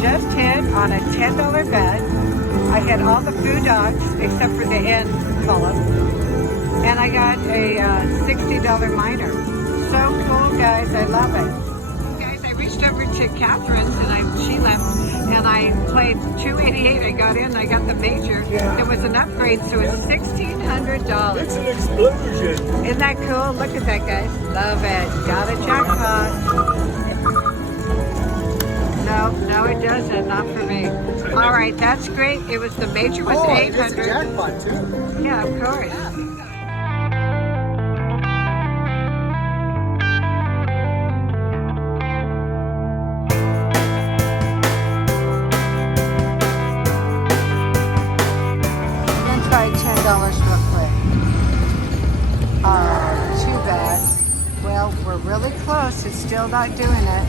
just hit on a $10 bet. I hit all the food dogs except for the end column. And I got a $60 minor. So cool, guys. I love it. Guys, I reached over to Catherine's and she left. And I played 288. I got in. I got the major. Yeah. It was an upgrade, so it's $1,600. It's an explosion. Isn't that cool? Look at that, guys. Love it. Got a jackpot. No, it doesn't. Not for me. All right, that's great. It was the major was 800. It's a jackpot too. Yeah, of course. Let's try $10 real quick. Too bad. Well, we're really close. It's still not doing it.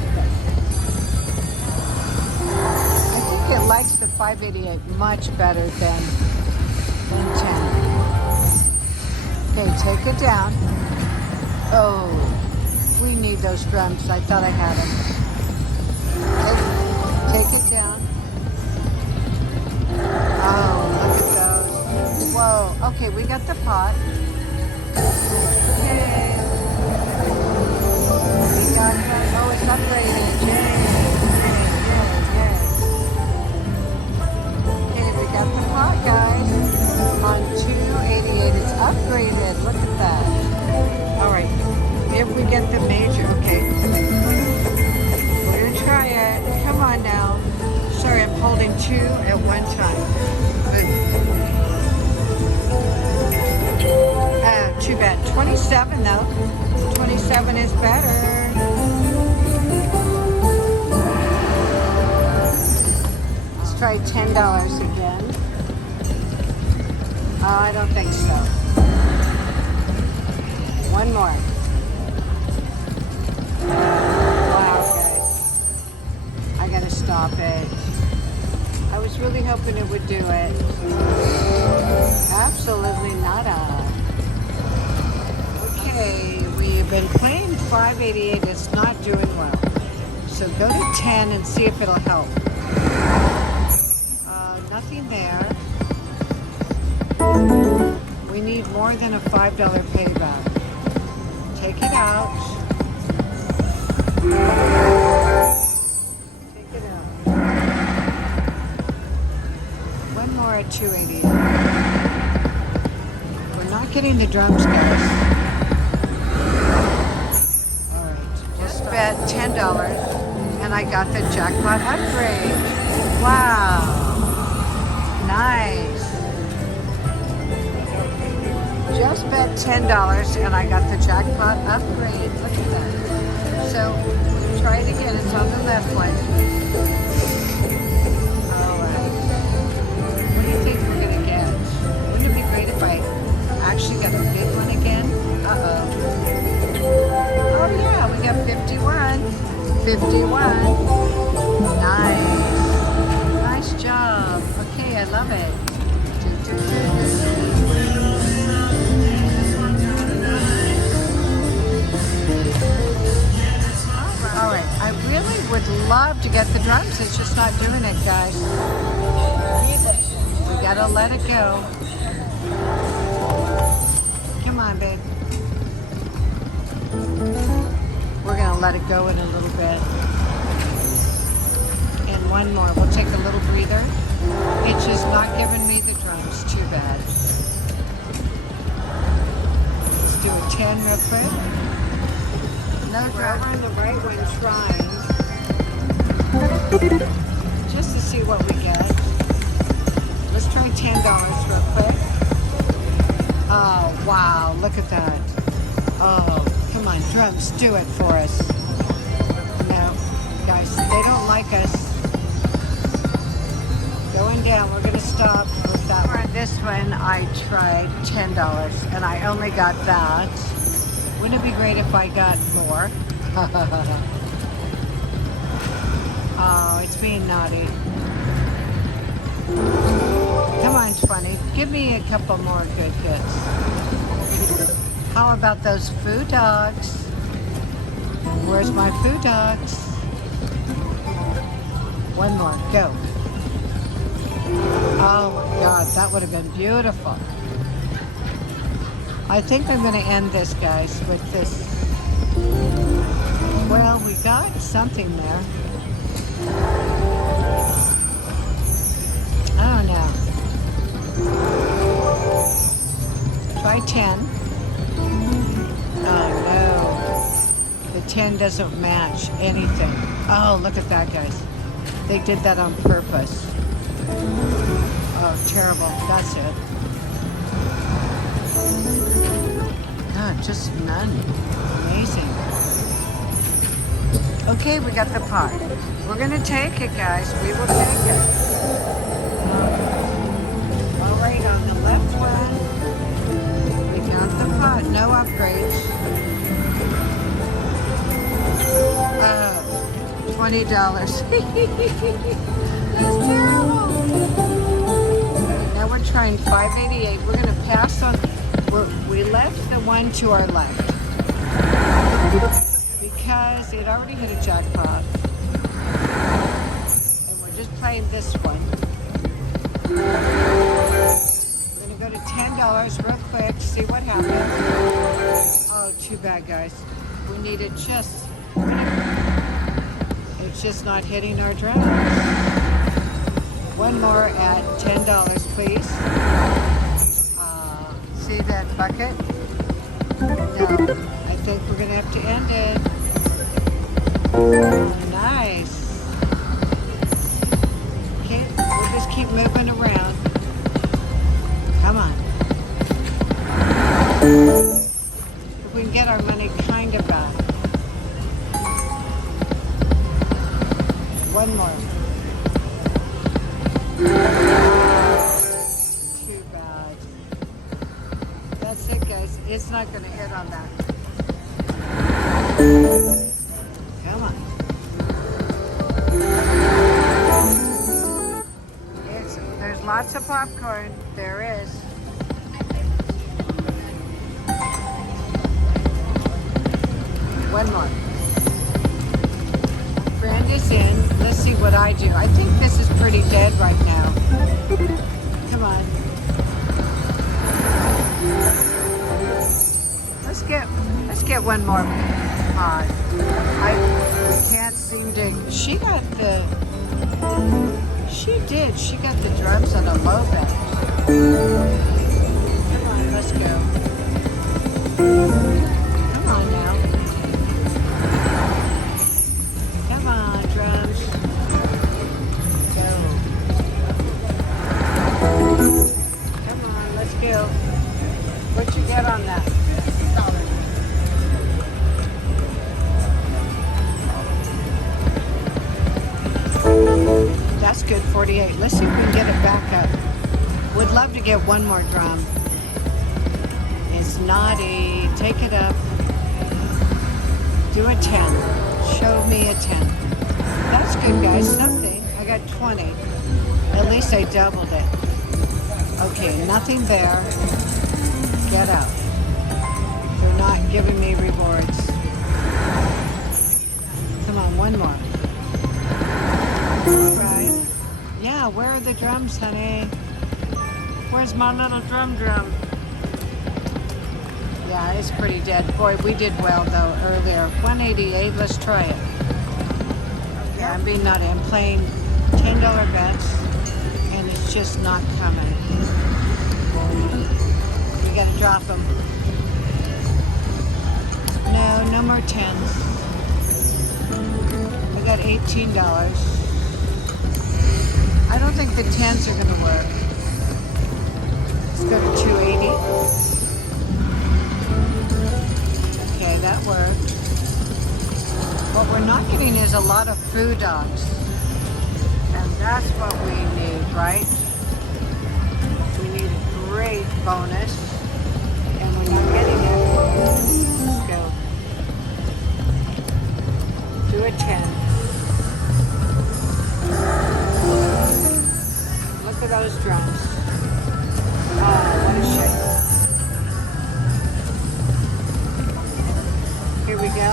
It likes the 588 much better than 10. Okay, take it down. Oh, we need those drums. I thought I had them. Take it down. Oh, look at those. Whoa. Okay, we got the pot. Okay. We got that. Oh, it's upgraded. Yay. Got the pot, guys. On 288, it's upgraded. Look at that. All right, if we get the major, okay. We're gonna try it. Come on now. Sorry, I'm holding two at one time. Too bad. 27 though. 27 is better. Try $10 again. Oh, I don't think so. One more. Wow, guys. I gotta stop it. I was really hoping it would do it. Absolutely nada. Okay, we have been playing 588. It's not doing well. So go to 10 and see if it'll help. Nothing there. We need more than a $5 payback. Take it out. Take it out. One more at 288. We're not getting the drums, guys. Alright, just bet $10 and I got the jackpot upgrade. Wow. Nice. Just bet $10 and I got the jackpot upgrade. Look at that. So try it again. It's on the left one. Alright. What do you think we're going to get? Wouldn't it be great if I actually got a big one again? Uh-oh. Oh yeah, we got 51. 51. Nice. Nice job. Okay, I love it. All right, I really would love to get the drums. It's just not doing it, guys. We gotta let it go. Come on, babe. We're gonna let it go in a little bit. And one more. We'll take a little breather. It's just not giving me the drums. Too bad. Let's do a 10 real quick. No drum. We're on the right one trying. Just to see what we get. Let's try $10 real quick. Oh, wow. Look at that. Oh, come on. Drums, do it for us. No. Guys, they don't like us. Going down, we're gonna stop with that one. This one I tried $10 and I only got that. Wouldn't it be great if I got more? Oh, it's being naughty. Come on, 20. Give me a couple more good hits. How about those food dogs? Where's my food dogs? One more, go. Oh my God, that would have been beautiful. I think I'm gonna end this, guys, with this. Well, we got something there. I don't know. Try 10. Oh no. The 10 doesn't match anything. Oh, look at that, guys. They did that on purpose. Oh, terrible. That's it. God, just none. Amazing. Okay, we got the pot. We're gonna take it, guys. We will take it. All right, on the left one, we got the pot. No upgrades. Oh, $20. That's terrible. Now we're trying 588. We're gonna pass on. We left the one to our left because it already hit a jackpot, and we're just playing this one. We're gonna go to $10 real quick, see what happens. Oh, too bad, guys. We need it just. It's just not hitting our drums. One more at $10, please. See that bucket? No, I think we're gonna have to end it. Oh, nice. Okay, we'll just keep moving around. Come on. If we can get our money kind of back. One more. Too bad. That's it, guys. It's not going to hit on that. Come on. There's lots of popcorn. There is. One more. Friend is in. Let's see what I do. I think this is pretty dead right now. Come on. Let's get one more pot. I can't seem to. She got the drums on a low bet. Come on, let's go. Come on now. Come on, drums. Go. Come on, let's go. What'd you get on that? That's good, 48. Let's see if we can get it back up. Would love to get one more drum. It's Nutty. Take it up. Do a 10. Show me a 10. That's good, guys. Something. I got 20. At least I doubled it. Okay, nothing there. Get out. They're not giving me rewards. Come on, one more. All right. Yeah, where are the drums, honey? Where's my little drum? Yeah, it's pretty dead. Boy, we did well, though, earlier. 188, let's try it. Yeah, I'm being nutty. I'm playing $10 bets, and it's just not coming. We gotta drop them. No more 10s. I got $18. I don't think the 10s are gonna work. Let's go to 280. Okay, that worked. What we're not getting is a lot of food dogs. And that's what we need, right? We need a great bonus. And we're not getting it. Let's go. Do a 10. Look at those drums. Oh, what a shape. Here we go.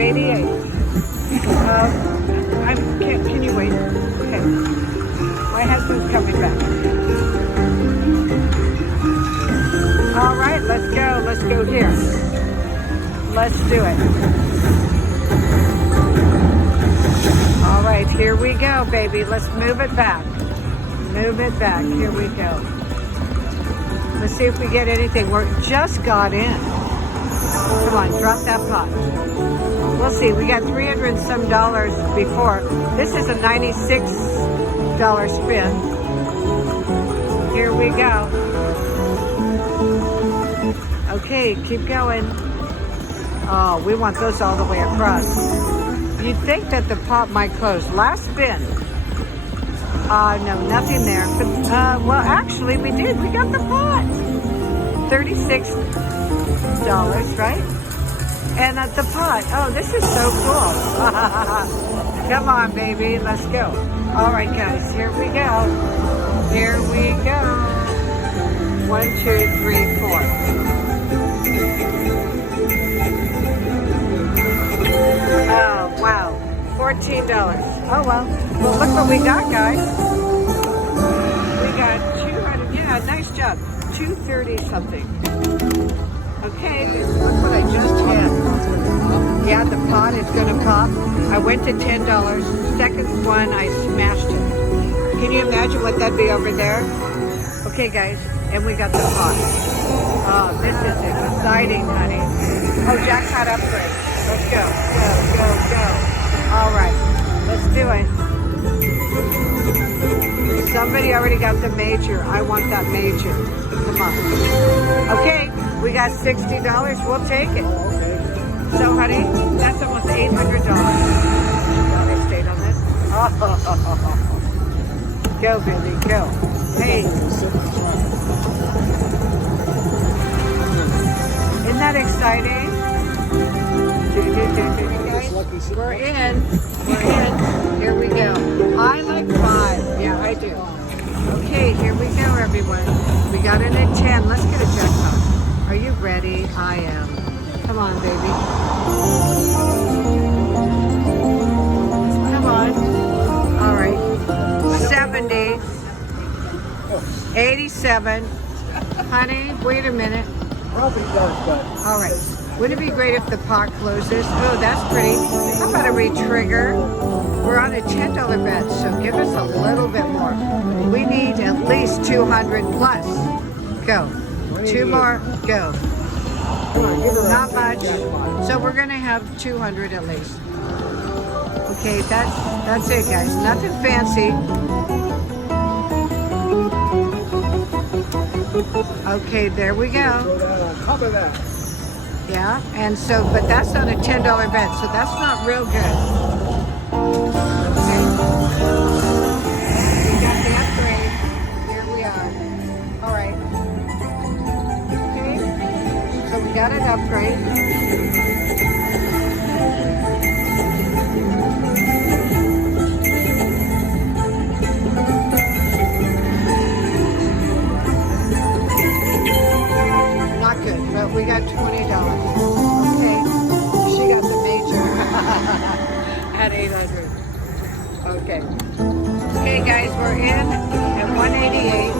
588. Can you wait? Okay. My husband's coming back. All right, let's go. Let's go here. Let's do it. All right, here we go, baby. Let's move it back. Move it back. Here we go. Let's see if we get anything. We just got in. Come on, drop that pot. We'll see. We got $300 and some before. This is a $96 spin. Here we go. Okay, keep going. Oh, we want those all the way across. You'd think that the pot might close. Last spin. No, nothing there. But, well, actually, we did. We got the pot. $36, right? And at the pot. Oh, this is so cool. Come on, baby. Let's go. All right, guys. Here we go. Here we go. 1, 2, 3, 4. Oh, wow. $14. Oh, well. Well, look what we got, guys. We got 200. Yeah, nice job. 230 something. Okay, look what I just had. Yeah, the pot is going to pop. I went to $10. Second one, I smashed it. Can you imagine what that'd be over there? Okay, guys, and we got the pot. Oh, this is exciting, honey. Oh, Jackpot upgrade. Let's go. Go, go, go. All right, let's do it. Somebody already got the major. I want that major. Come on. Okay, we got $60. We'll take it. So, honey, that's almost $800. I stayed on this. Oh. Go, Billy, go. Hey. Isn't that exciting? We're in. We're in. Here we go. I like 5. Yeah, I do. Okay, here we go, everyone. We got it at 10. Let's get a jackpot. Are you ready? I am. Come on, baby. Come on. All right. 70. 87. Honey, wait a minute. Probably does, but. All right. Wouldn't it be great if the pot closes? Oh, that's pretty. How about a re-trigger? We're on a $10 bet, so give us a little bit more. We need at least 200 plus. Go. 2 more. Go. Not much. So we're going to have 200 at least. Okay, that's it, guys. Nothing fancy. Okay, there we go. Top of that. Yeah, and so, but that's on a $10 bet, so that's not real good. Okay. We got the upgrade. Here we are. All right. Okay. So we got an upgrade. Not good, but we got $20. Okay. She got the major at 800. Okay. Okay, guys, we're in at 188.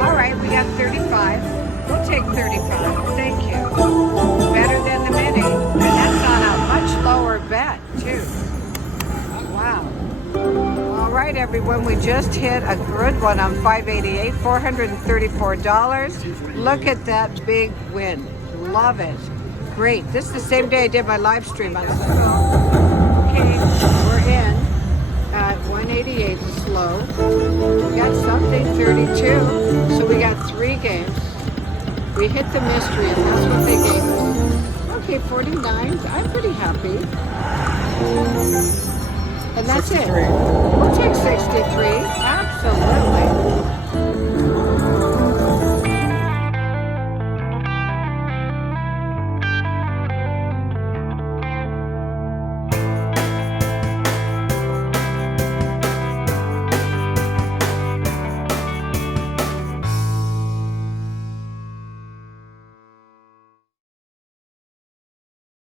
All right, we got 35. We'll take 35. Thank you. Better than the mini. And that's on a much lower bet, too. Wow. All right, everyone, we just hit a good one on 588, $434. Look at that big win. Love it. Great. This is the same day I did my live stream on Okay, we're in at 188 slow. We got something 32, so we got 3 games. We hit the mystery, and that's what they gave us. Okay, 49. I'm pretty happy. And that's 63. It. We'll take 63. Absolutely.